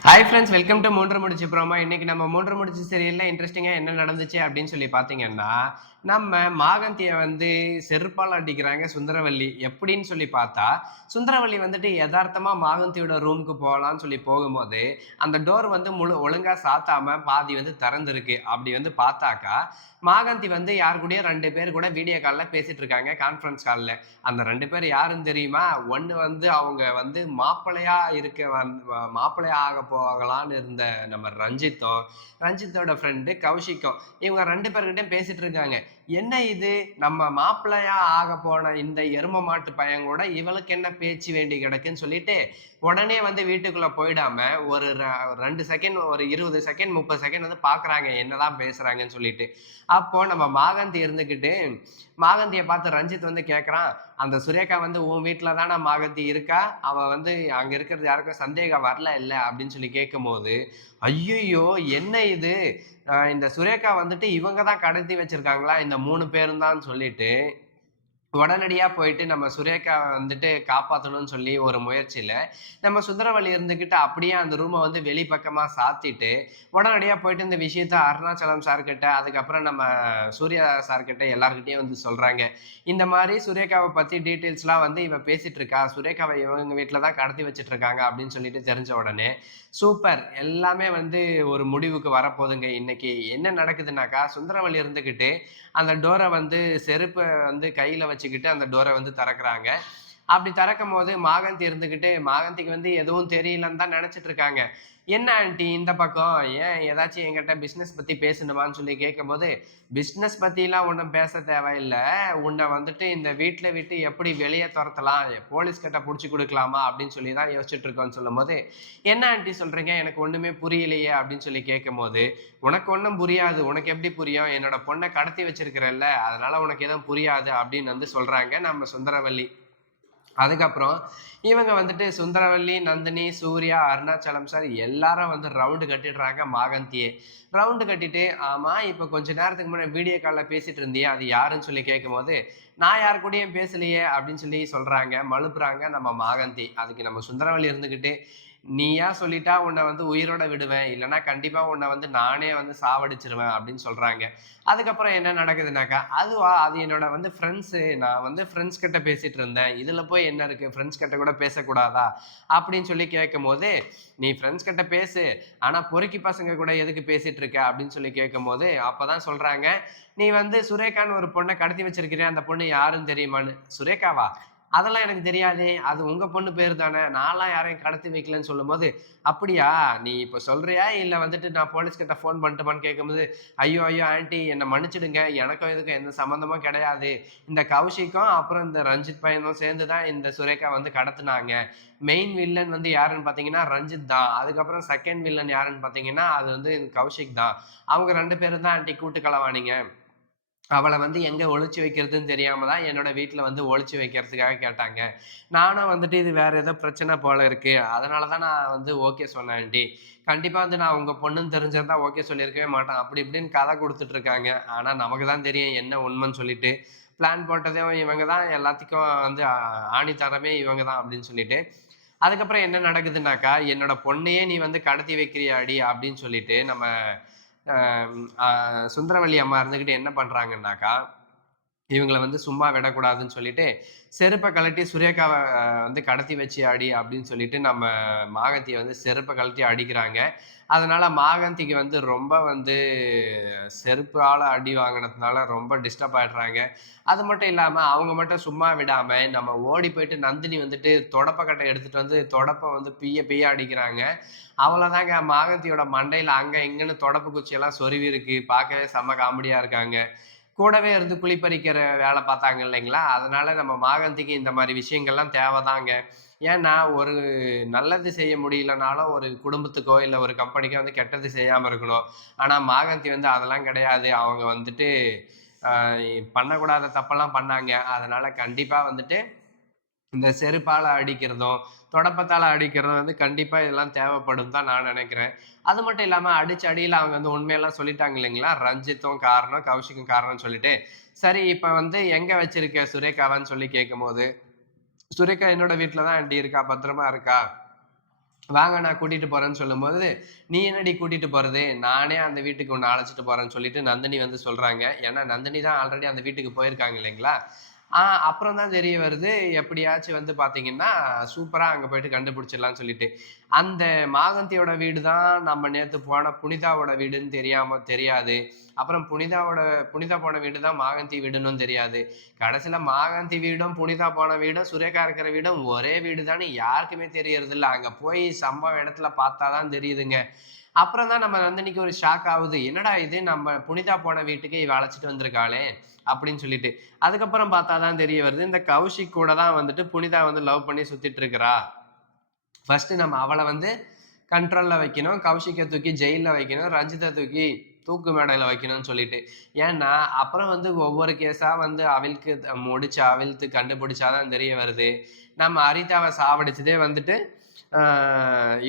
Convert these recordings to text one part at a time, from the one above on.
Hi friends, welcome to மூன்று முடிச்சு promo. இன்னைக்கு நம்ம மூன்று முடிச்சு சீரியல்ல இன்ட்ரெஸ்டிங்கா என்ன நடந்துச்சு அப்படின்னு சொல்லி பார்த்தீங்கன்னா, நம்ம மாகந்திய செருப்பால அடிக்கிறாங்க சுந்தரவல்லி. எப்படின்னு சொல்லி பார்த்தா, சுந்தரவல்லி எதார்த்தமா மாகந்தியோட ரூமுக்கு போகலான்னு சொல்லி போகும்போது, அந்த டோர் ஒழுங்கா சாத்தாம பாதி திறந்திருக்கு. அப்படி பார்த்தாக்கா, மாகந்தி யார் கூடயோ 2 பேர் கூட வீடியோ கால்ல பேசிட்டு இருக்காங்க, கான்ஃபரன்ஸ் கால்ல. அந்த 2 பேர் யாருன்னு தெரியுமா? ஒண்ணு அவங்க மாப்பிள்ளையா இருக்க மாப்பிள்ளையா ஆக போகலான்னு இருந்த நம்ம ரஞ்சித்தும், ரஞ்சித்தோட ஃப்ரெண்டு கௌஷிக்கும். இவங்க 2 பேர்கிட்டயும் பேசிட்டு இருக்காங்க. என்ன இது? நம்ம மாப்பிள்ளையா ஆக போன இந்த எரும மாட்டு பையன் கூட இவளுக்கு என்ன பேச்சு வேண்டி கிடக்குன்னு சொல்லிட்டு, உடனே வீட்டுக்குள்ள போயிடாம ஒரு 2 செகண்ட், ஒரு 20 செகண்ட், 30 செகண்ட் பார்க்குறாங்க என்னதான் பேசுறாங்கன்னு சொல்லிட்டு. அப்போ நம்ம மாகந்தி இருந்துகிட்டு, மாகந்திய பார்த்து ரஞ்சித் கேட்கறான், "அந்த சுரேகா உன் வீட்ல தான மாகந்தி இருக்கா? அவ அங்க இருக்கிறது யாருக்கும் சந்தேகம் வரல இல்ல?" அப்படின்னு சொல்லி கேட்கும்போது, ஐய்யய்யோ! என்ன இது? இந்த சுரேகா இவங்க தான் கடத்தி வச்சிருக்காங்களா? இந்த 3 பேரும் தான்னு சொல்லிட்டு, உடனடியா போயிட்டு நம்ம சுரேகாவ காப்பாத்தணும்னு சொல்லி ஒரு முயற்சியில, நம்ம சுந்தரவல்லி இருந்துகிட்டு அப்படியே அந்த ரூம வெளிப்பக்கமா சாத்திட்டு, உடனடியா போயிட்டு இந்த விஷயத்த அருணாச்சலம் சார் கிட்ட, அதுக்கப்புறம் நம்ம சூர்யா சார் கிட்ட எல்லார்கிட்டயும் சொல்றாங்க. இந்த மாரி சுரேகாவ பத்தி டீட்டெயில்ஸ்லாம் இவ பேசிட்டு இருக்கா. சுரேகாவ இவங்க வீட்ல தான் கடத்தி வச்சுட்டு இருக்காங்க அப்படின்னு சொல்லிட்டு தெரிஞ்ச உடனே, சூப்பர்! எல்லாமே ஒரு முடிவுக்கு வரப்போதுங்க இன்னைக்கு. என்ன நடக்குதுன்னாக்கா, சுந்தரவல்லி இருந்துகிட்டு அந்த டோர செருப்ப கையில வச்சுக்கிட்டு அந்த டோர திறக்குறாங்க. அப்படி திறக்கும்போது மாகந்தி இருந்துகிட்டு, மாகந்திக்கு எதுவும் தெரியலன்னு தான் நெனச்சுட்டு இருக்காங்க. "என்ன ஆன்ட்டி இந்த பக்கம்? ஏன் ஏதாச்சும் என்கிட்ட பிசினஸ் பத்தி பேசணுமான்னு?" சொல்லி கேட்கும்போது, "பிசினஸ் பத்திலாம் ஒண்ணும் பேச தேவையில்ல. உன்ன இந்த வீட்ல விட்டு எப்படி வெளிய தொரத்தலாம்? போலீஸ் கிட்ட புடிச்சு குடுக்கலாமா? அப்படின்னு சொல்லி தான் யோசிச்சுட்டு இருக்கோம்ன்னு" சொல்லும்போது, "என்ன ஆன்ட்டி சொல்றீங்க? எனக்கு ஒண்ணுமே புரியலையே" அப்படின்னு சொல்லி கேட்கும்போது, "உனக்கு ஒண்ணும் புரியாது. உனக்கு எப்படி புரியும்? என்னோட பொண்ண கடத்தி வச்சிருக்கிறல்ல, அதனால உனக்கு எதுவும் புரியாது" அப்படின்னு சொல்றாங்க நம்ம சுந்தரவல்லி. அதுக்கப்புறம் இவங்க சுந்தரவல்லி, நந்தினி, சூர்யா, அருணாச்சலம் சார் எல்லாரும் ரவுண்டு கட்டிடுறாங்க மாகந்திய. ரவுண்டு கட்டிட்டு, "ஆமா, இப்ப கொஞ்ச நேரத்துக்கு முன்னாடி வீடியோ கால்ல பேசிட்டு இருந்தியே, அது யாருன்னு?" சொல்லி கேட்கும்போது, "நான் யார் கூடயும் பேசலையே" அப்படின்னு சொல்லி சொல்றாங்க. மழுப்புறாங்க நம்ம மாகந்தி. அதுக்கு நம்ம சுந்தரவல்லி இருந்துகிட்டு, "நீயா சொல்லிட்டா உன்ன உயிரோட விடுவேன். இல்லன்னா கண்டிப்பா உன்ன நானே சாவடிச்சுருவேன்" அப்படின்னு சொல்றாங்க. அதுக்கப்புறம் என்ன நடக்குதுன்னாக்கா, "அதுவா? அது என்னோட ஃப்ரெண்ட்ஸு. நான் ஃப்ரெண்ட்ஸ் கிட்ட பேசிட்டு இருந்தேன். இதுல போய் என்ன இருக்கு? ஃப்ரெண்ட்ஸ் கிட்ட கூட பேசக்கூடாதா?" அப்படின்னு சொல்லி கேட்கும்போது, "நீ ஃப்ரெண்ட்ஸ் கிட்ட பேசு. ஆனா பொறுக்கி பசங்க கூட எதுக்கு பேசிட்டு இருக்க?" அப்படின்னு சொல்லி கேட்கும்போது, அப்பதான் சொல்றாங்க, "நீ சுரேகான்னு ஒரு பொண்ண கடத்தி வச்சிருக்கிறியே, அந்த பொண்ணு யாருன்னு தெரியுமான்னு?" "சுரேகாவா? அதெல்லாம் எனக்கு தெரியாதே. அது உங்க பொண்ணு பேரு தானே. நான்லாம் யாரையும் கடத்தி வைக்கலன்னு" சொல்லும்போது, "அப்படியா? நீ இப்ப சொல்றியா? இல்ல நான் போலீஸ் கிட்ட ஃபோன் பண்ணட்டுமான்னு?" கேட்கும்போது, "ஐயோ! ஐயோ! ஆன்ட்டி என்ன மன்னிச்சுடுங்க. எனக்கும் இதுக்கும் எந்த சம்மந்தமும் கிடையாது. இந்த கௌஷிக்கும், அப்புறம் இந்த ரஞ்சித் பையனும் சேர்ந்து தான் இந்த சுரேகா கடத்துனாங்க. மெயின் வில்லன் யாருன்னு பார்த்தீங்கன்னா, ரஞ்சித் தான். அதுக்கப்புறம் செகண்ட் வில்லன் யாருன்னு பார்த்தீங்கன்னா, அது கௌஷிக் தான். அவங்க 2 பேரும் தான் ஆன்ட்டி கூட்டு களவாணிங்க. அவள எங்க ஒளிச்சு வைக்கிறதுன்னு தெரியாம தான் என்னோட வீட்ல ஒளிச்சு வைக்கிறதுக்காக கேட்டாங்க. நானும் இது வேற ஏதோ பிரச்சனை போல இருக்கு. அதனால தான் நான் ஓகே சொன்னேன் ஆன்ட்டி. கண்டிப்பா நான் உங்க பொண்ணுன்னு தெரிஞ்சிருந்தா ஓகே சொல்லியிருக்கவே மாட்டேன்." அப்படி இப்படின்னு கதை குடுத்துட்டு இருக்காங்க. ஆனா நமக்கு தான் தெரியும் என்ன உண்மைன்னு சொல்லிட்டு. பிளான் போட்டதும் இவங்க தான், எல்லாத்துக்கும் ஆணித்தரமே இவங்க தான் அப்படின்னு சொல்லிட்டு. அதுக்கப்புறம் என்ன நடக்குதுன்னாக்கா, "என்னோட பொண்ணையே நீ கடத்தி வைக்கிறியாடி?" அப்படின்னு சொல்லிட்டு நம்ம அ அ சுந்தரவல்லி அம்மா இருந்துகிட்டு என்ன பண்றாங்கன்னாக்கா, இவங்கள சும்மா விடக்கூடாதுன்னு சொல்லிட்டு, "செருப்ப கழட்டி சுரேகாவ கடத்தி வச்சியாடி" அப்படின்னு சொல்லிட்டு நம்ம மாகந்திய செருப்ப கழட்டி அடிக்கிறாங்க. அதனால மாகந்திக்கு ரொம்ப செருப்பால அடி வாங்கினதுனால ரொம்ப டிஸ்டர்ப் ஆயிடுறாங்க. அது மட்டும் இல்லாம, அவங்க மட்டும் சும்மா விடாம, நம்ம ஓடி போயிட்டு நந்தினி தொடப்பக்கட்ட எடுத்துட்டு தொடப்ப பிய்ய பிய்ய அடிக்கிறாங்க. அவ்வளோதாங்க, மாகந்தியோட மண்டையில அங்க இங்கன்னு தொடப்பு குச்சியெல்லாம் சொருவி இருக்கு. பார்க்கவே செம்ம காமெடியா இருக்காங்க. கூடவே இருந்து குழிப்பறிக்கிற வேலை பார்த்தாங்க இல்லைங்களா? அதனால நம்ம மாகந்திக்கு இந்த மாரி விஷயங்கள்லாம் தேவைதாங்க. ஏன்னா, ஒரு நல்லது செய்ய முடியலனாலும் ஒரு குடும்பத்துக்கோ, இல்ல ஒரு கம்பெனிக்கோ கெட்டது செய்யாம இருக்கணும். ஆனா மாகந்தி அதெல்லாம் கிடையாது. அவங்க அ பண்ணக்கூடாத தப்பெல்லாம் பண்ணாங்க. அதனால கண்டிப்பா இந்த செருப்பால அடிக்கிறதும், தொடப்பத்தால அடிக்கிறதும் கண்டிப்பா இதெல்லாம் தேவைப்படும் தான் நான் நெனைக்கிறேன். அது மட்டும் இல்லாம அடிச்ச அடியில அவங்க உண்மையெல்லாம் சொல்லிட்டாங்க இல்லைங்களா? ரஞ்சித்தும் காரணம், கௌஷிக்கும் காரணம்னு சொல்லிட்டு. சரி, இப்ப எங்க வச்சிருக்க சுரேகாவன்னு சொல்லி கேட்கும்போது, "சுரேகா என்னோட வீட்ல தான் ஆன்ட்டி இருக்கா. பத்திரமா இருக்கா" வாங்க நான் கூட்டிட்டு போறேன்னு சொல்லும்போது, "நீ என்னடி கூட்டிட்டு போறது? நானே அந்த வீட்டுக்கு உன்ன அழைச்சுட்டு போறேன்னு" சொல்லிட்டு நந்தினி வந்து சொல்றாங்க. ஏன்னா நந்தினி தான் ஆல்ரெடி அந்த வீட்டுக்கு போயிருக்காங்க இல்லைங்களா? ஆ அப்புறம் தான் தெரிய வருது, எப்படியாச்சும் வந்து பார்த்தீங்கன்னா, சூப்பரா அங்க போயிட்டு கண்டுபிடிச்சிடலாம்னு சொல்லிட்டு. அந்த மாகந்தியோட வீடு தான் நம்ம நேத்து போன புனிதாவோட வீடுன்னு தெரியாது. அப்புறம் புனிதா போன வீடு தான் மாகந்தி வீடுன்னும் தெரியாது. கடைசியில மாகந்தி வீடும், புனிதா போன வீடும், சுரேகா இருக்கிற வீடும் ஒரே வீடு தான்னு யாருக்குமே தெரியறதில்ல. அங்க போய் சம்பவ இடத்துல பார்த்தா தான் தெரியுதுங்க. அப்புறம் தான் நம்ம நந்தினிக்கு ஒரு ஷாக் ஆவுது. என்னடா இது நம்ம புனிதா போன வீட்டுக்கு இவ அழைச்சுட்டு வந்திருக்காளே! அப்படின்னு சொல்லிட்டு. அதுக்கப்புறம் பார்த்தா தான் தெரிய வருது. இந்த கௌஷிக் கூட தான் வந்துட்டு புனிதா வந்து லவ் பண்ணி சுத்திட்டு இருக்கிறா. ஃபர்ஸ்ட்டு நம்ம அவள வந்து கண்ட்ரோல்ல வைக்கணும். கௌஷிக்க தூக்கி ஜெயில்ல வைக்கணும். ரஞ்சித்த தூக்கி தூக்கு மேடையில வைக்கணும்னு சொல்லிட்டு. ஏன்னா, அப்புறம் வந்து ஒவ்வொரு கேஸா வந்து அவிழ்த்து கண்டுபிடிச்சா தான் தெரிய வருது. நம்ம அரிதாவ சாவடிச்சதே வந்துட்டு, ஆ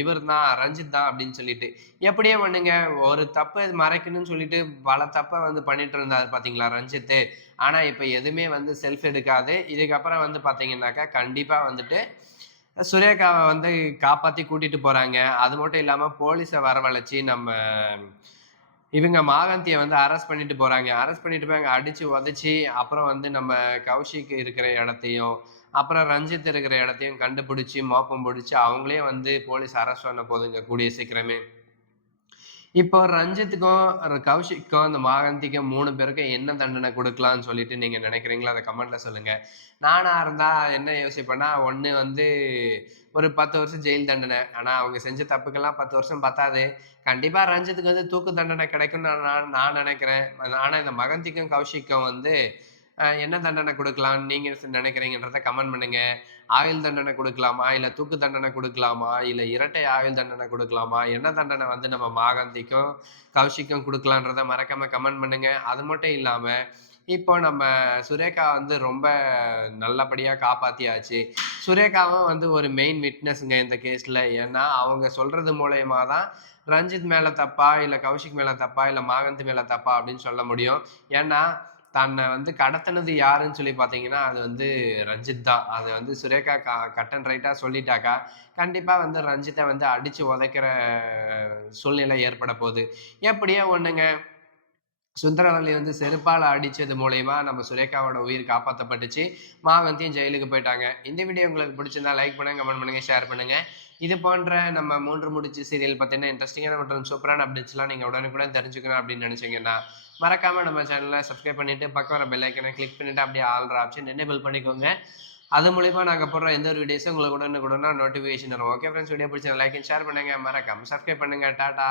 இவர் தான் ரஞ்சித் தான் அப்படின்னு சொல்லிட்டு. எப்படியோ ஒண்ணுங்க, ஒரு தப்ப மறைக்கணும்னு சொல்லிட்டு பல தப்ப வந்து பண்ணிட்டு இருந்தாரு பார்த்தீங்களா ரஞ்சித்து. ஆனா, இப்ப எதுவுமே வந்து செல்ஃப் எடுக்காது. இதுக்கப்புறம் வந்து பார்த்தீங்கன்னாக்கா, கண்டிப்பா வந்துட்டு சுரேகாவ வந்து காப்பாத்தி கூட்டிட்டு போறாங்க. அது மட்டும் இல்லாம போலீஸ வரவழைச்சு நம்ம இவங்க மாகந்திய வந்து அரெஸ்ட் பண்ணிட்டு போறாங்க. அரெஸ்ட் பண்ணிட்டு போய் அங்க அடிச்சு உதைச்சு, அப்புறம் வந்து நம்ம கௌஷிக் இருக்கிற இடத்தையும், அப்புறம் ரஞ்சித் இருக்கிற இடத்தையும் கண்டுபிடிச்சு, மோப்பம் புடிச்சு அவங்களையும் வந்து போலீஸ் அரெஸ்ட் பண்ண போதுங்க கூடிய சீக்கிரமே. இப்போ ரஞ்சித்துக்கும், கௌஷிக்கும், அந்த மாகந்திக்கும் 3 பேருக்கும் என்ன தண்டனை குடுக்கலான்னு சொல்லிட்டு நீங்க நினைக்கிறீங்களோ, அத கமெண்ட்ல சொல்லுங்க. நானா இருந்தா என்ன யோசிப்பேன்னா, 1 வந்து ஒரு 10 வருஷம் ஜெயில் தண்டனை. ஆனா, அவங்க செஞ்ச தப்புக்கெல்லாம் 10 வருஷம் பத்தாது. கண்டிப்பா ரஞ்சித்துக்கு வந்து தூக்கு தண்டனை கிடைக்கும்னு நான் நான் நான் நினைக்கிறேன். ஆனா, இந்த மகந்திக்கும், கௌஷிக்கும் வந்து என்ன தண்டனை குடுக்கலாம்னு நீங்க நினைக்கிறீங்கன்றத கமெண்ட் பண்ணுங்க. ஆயுள் தண்டனை குடுக்கலாமா? இல்ல தூக்கு தண்டனை குடுக்கலாமா? இல்ல இரட்டை ஆயுள் தண்டனை குடுக்கலாமா? என்ன தண்டனை வந்து நம்ம மாகந்திக்கும், கௌஷிக்கும் குடுக்கலான்றத மறக்காம கமெண்ட் பண்ணுங்க. அது மட்டும் இல்லாம, இப்போ நம்ம சுரேகா வந்து ரொம்ப நல்லபடியா காப்பாத்தியாச்சு. சுரேகாவும் வந்து ஒரு மெயின் விட்னஸ்ங்க இந்த கேஸ்ல. ஏன்னா, அவங்க சொல்றது மூலியமா தான் ரஞ்சித் மேல தப்பா, இல்ல கௌஷிக் மேல தப்பா, இல்ல மாகந்த் மேல தப்பா அப்படின்னு சொல்ல முடியும். ஏன்னா, தன்னை வந்து கடத்துனது யாருன்னு சொல்லி பார்த்தீங்கன்னா, அது வந்து ரஞ்சித் தான். அது வந்து சுரேகா கட் அண்ட் ரைட்டா சொல்லிட்டாக்கா, கண்டிப்பா வந்து ரஞ்சித்த வந்து அடிச்சு உதைக்கிற சூழ்நிலை ஏற்பட போது. எப்படியோ ஒண்ணுங்க. சுந்தரவல்லி வந்து செருப்பால அடிச்சது மூலியமா நம்ம சுரேகாவோட உயிர் காப்பாத்தப்பட்டுச்சு. மாகந்தியும் ஜெயிலுக்கு போயிட்டாங்க. இந்த வீடியோ உங்களுக்கு பிடிச்சிருந்தா லைக் பண்ணுங்க, கமெண்ட் பண்ணுங்க, ஷேர் பண்ணுங்க. இது போன்ற நம்ம 3 முடிச்சு சீரியல் பத்தின இன்ட்ரஸ்டிங்கான மற்றும் சூப்பரான அப்டேட்ஸ்லாம் நீங்க உடனுக்குடன் தெரிஞ்சுக்கணும் அப்படின்னு நினைச்சீங்கன்னா, மறக்காம நம்ம சேனல சப்ஸ்கிரைப் பண்ணிட்டு, பக்கம் வர பெல் ஐக்கன கிளிக் பண்ணிட்டு, அப்படியே ஆல்ன்ற ஆப்ஷன் எனேபிள் பண்ணிக்கோங்க. அது மூலியமா நாங்க போடுற எந்த ஒரு வீடியோஸும் உங்களுக்கு உடனுக்குடனா நோட்டிஃபிகேஷன் வரும். ஓகே ஃபிரெண்ட்ஸ், வீடியோ பிடிச்சா லைக் அண்ட் ஷேர் பண்ணுங்க. மறக்காம சப்ஸ்கிரைப் பண்ணுங்க. டாடா.